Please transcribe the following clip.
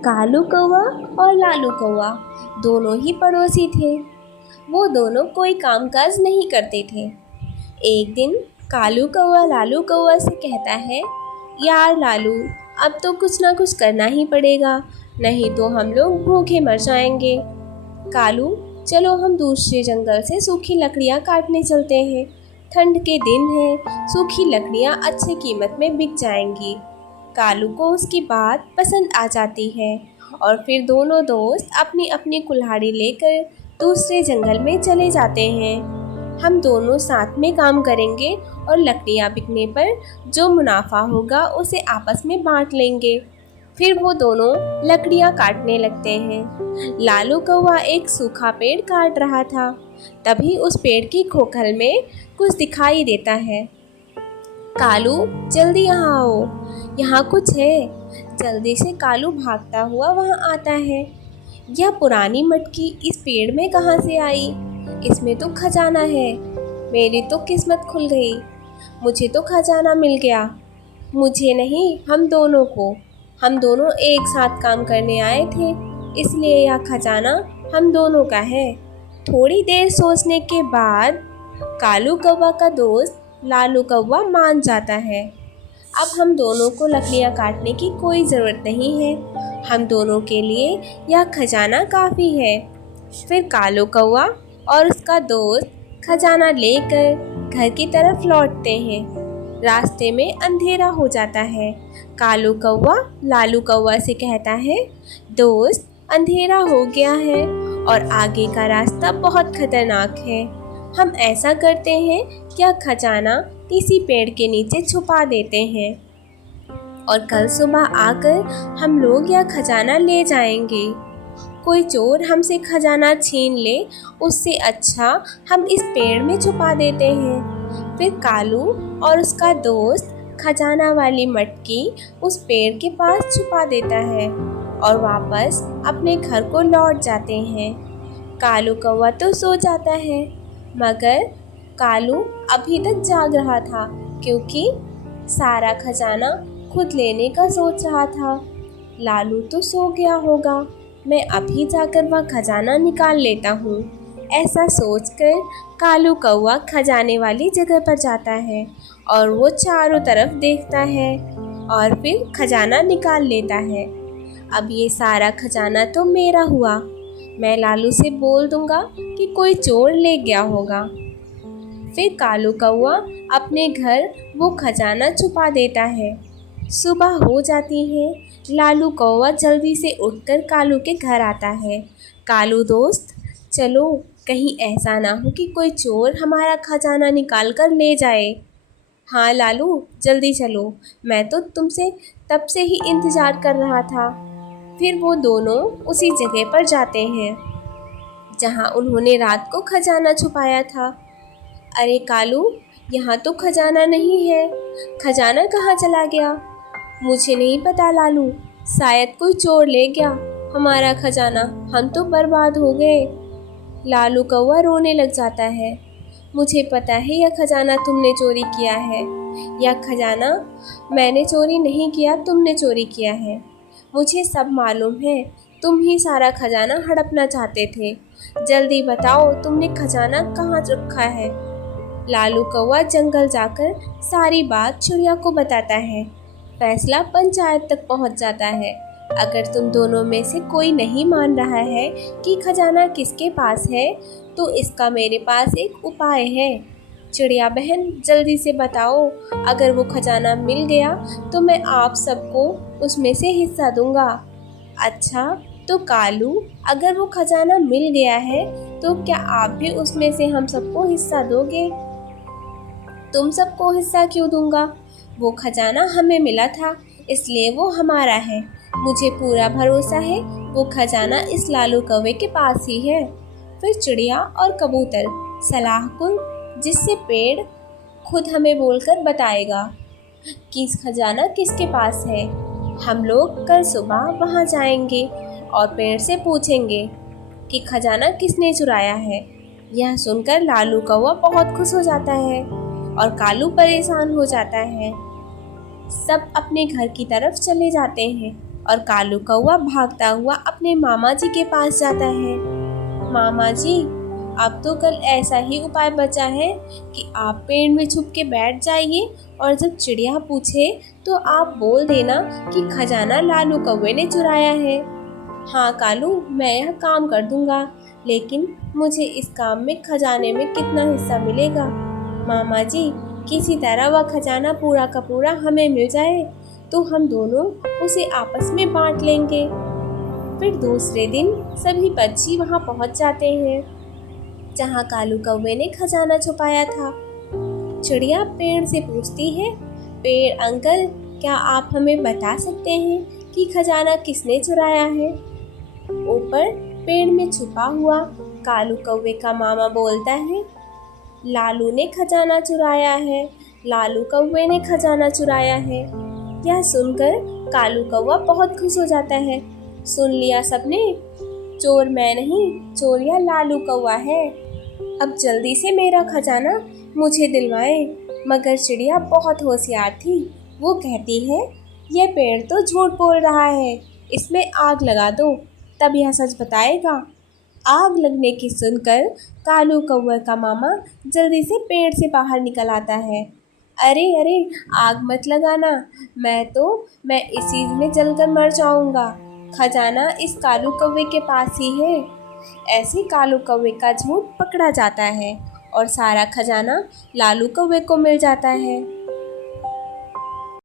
कालू कौवा और लालू कौवा दोनों ही पड़ोसी थे। वो दोनों कोई कामकाज नहीं करते थे। एक दिन कालू कौवा लालू कौवा से कहता है, यार लालू, अब तो कुछ ना कुछ करना ही पड़ेगा, नहीं तो हम लोग भूखे मर जाएंगे। कालू, चलो हम दूसरे जंगल से सूखी लकड़ियाँ काटने चलते हैं। ठंड के दिन है, सूखी लकड़ियाँ अच्छी कीमत में बिक जाएंगी। कालू को उसकी बात पसंद आ जाती है और फिर दोनों दोस्त अपनी अपनी कुल्हाड़ी लेकर दूसरे जंगल में चले जाते हैं। हम दोनों साथ में काम करेंगे और लकड़ियाँ बिकने पर जो मुनाफा होगा उसे आपस में बांट लेंगे। फिर वो दोनों लकड़ियाँ काटने लगते हैं। लालू कौवा एक सूखा पेड़ काट रहा था। तभी उस पेड़ की खोखल में कुछ दिखाई देता है। कालू, जल्दी यहाँ आओ, यहाँ कुछ है। जल्दी से कालू भागता हुआ वहाँ आता है। यह पुरानी मटकी इस पेड़ में कहाँ से आई? इसमें तो खजाना है। मेरी तो किस्मत खुल गई, मुझे तो खजाना मिल गया। मुझे नहीं, हम दोनों को। हम दोनों एक साथ काम करने आए थे, इसलिए यह खजाना हम दोनों का है। थोड़ी देर सोचने के बाद कालू कौवा का दोस्त लालू कौवा मान जाता है। अब हम दोनों को लकड़ियाँ काटने की कोई ज़रूरत नहीं है, हम दोनों के लिए यह खजाना काफ़ी है। फिर कालू कौवा और उसका दोस्त खजाना लेकर घर की तरफ लौटते हैं। रास्ते में अंधेरा हो जाता है। कालू कौवा लालू कौवा से कहता है, दोस्त, अंधेरा हो गया है और आगे का रास्ता बहुत खतरनाक है। हम ऐसा करते हैं कि यह खजाना किसी पेड़ के नीचे छुपा देते हैं और कल सुबह आकर हम लोग यह खजाना ले जाएंगे। कोई चोर हमसे खजाना छीन ले, उससे अच्छा हम इस पेड़ में छुपा देते हैं। फिर कालू और उसका दोस्त खजाना वाली मटकी उस पेड़ के पास छुपा देता है और वापस अपने घर को लौट जाते हैं। कालू कौवा तो सो जाता है, मगर कालू अभी तक जाग रहा था क्योंकि सारा खजाना खुद लेने का सोच रहा था। लालू तो सो गया होगा, मैं अभी जाकर वह खजाना निकाल लेता हूँ। ऐसा सोचकर कालू कौवा खजाने वाली जगह पर जाता है और वो चारों तरफ देखता है और फिर खजाना निकाल लेता है। अब ये सारा खजाना तो मेरा हुआ। मैं लालू से बोल दूँगा कि कोई चोर ले गया होगा। फिर कालू कौवा अपने घर वो खजाना छुपा देता है। सुबह हो जाती है। लालू कौवा जल्दी से उठकर कालू के घर आता है। कालू दोस्त, चलो, कहीं ऐसा ना हो कि कोई चोर हमारा खजाना निकाल कर ले जाए। हाँ लालू, जल्दी चलो, मैं तो तुमसे तब से ही इंतज़ार कर रहा था। फिर वो दोनों उसी जगह पर जाते हैं जहाँ उन्होंने रात को खजाना छुपाया था। अरे कालू, यहाँ तो खजाना नहीं है। खजाना कहाँ चला गया? मुझे नहीं पता लालू, शायद कोई चोर ले गया हमारा खजाना, हम तो बर्बाद हो गए। लालू कौवा रोने लग जाता है। मुझे पता है यह खजाना तुमने चोरी किया है। यह खजाना मैंने चोरी नहीं किया, तुमने चोरी किया है। मुझे सब मालूम है, तुम ही सारा खजाना हड़पना चाहते थे। जल्दी बताओ, तुमने खजाना कहाँ रखा है? लालू कौवा जंगल जाकर सारी बात चिड़िया को बताता है। फैसला पंचायत तक पहुंच जाता है। अगर तुम दोनों में से कोई नहीं मान रहा है कि खजाना किसके पास है, तो इसका मेरे पास एक उपाय है। चिड़िया बहन, जल्दी से बताओ, अगर वो खजाना मिल गया तो मैं आप सबको उसमें से हिस्सा दूंगा। अच्छा, तो कालू, अगर वो खजाना मिल गया है तो क्या आप भी उसमें से हम सबको हिस्सा दोगे? तुम सबको हिस्सा क्यों दूंगा? वो खजाना हमें मिला था, इसलिए वो हमारा है। मुझे पूरा भरोसा है वो खजाना इस लालू कौवे के पास ही है। फिर चिड़िया और कबूतर सलाह को, जिससे पेड़ खुद हमें बोलकर बताएगा कि खजाना किसके पास है। हम लोग कल सुबह वहाँ जाएंगे और पेड़ से पूछेंगे कि खजाना किसने चुराया है। यह सुनकर लालू कौवा बहुत खुश हो जाता है और कालू परेशान हो जाता है। सब अपने घर की तरफ चले जाते हैं और कालू कौवा भागता हुआ अपने मामा जी के पास जाता है। मामा जी, अब तो कल ऐसा ही उपाय बचा है कि आप पेड़ में छुप के बैठ जाइए और जब चिड़िया पूछे तो आप बोल देना कि खजाना लालू कौवे ने चुराया है। हाँ कालू, मैं यह काम कर दूंगा, लेकिन मुझे इस काम में खजाने में कितना हिस्सा मिलेगा? मामा जी, किसी तरह वह खजाना पूरा का पूरा हमें मिल जाए तो हम दोनों उसे आपस में बांट लेंगे। फिर दूसरे दिन सभी पक्षी वहां पहुंच जाते हैं जहां कालू कौवे ने खजाना छुपाया था। चिड़िया पेड़ से पूछती है, पेड़ अंकल, क्या आप हमें बता सकते हैं कि खजाना किसने चुराया है? ऊपर पेड़ में छुपा हुआ कालू कौवे का मामा बोलता है, लालू ने खजाना चुराया है, लालू कौवे ने खजाना चुराया है। यह सुनकर कालू कौवा बहुत खुश हो जाता है। सुन लिया सबने, चोर मैं नहीं, चोर यह लालू कौवा है। अब जल्दी से मेरा खजाना मुझे दिलवाए। मगर चिड़िया बहुत होशियार थी। वो कहती है, यह पेड़ तो झूठ बोल रहा है, इसमें आग लगा दो, तब यह सच बताएगा। आग लगने की सुनकर कालू कौवे का मामा जल्दी से पेड़ से बाहर निकल आता है। अरे अरे, आग मत लगाना, मैं इसी में जलकर मर जाऊंगा। खजाना इस कालू कौवे के पास ही है। ऐसे कालू कौवे का झूठ पकड़ा जाता है और सारा खजाना लालू कौवे को मिल जाता है।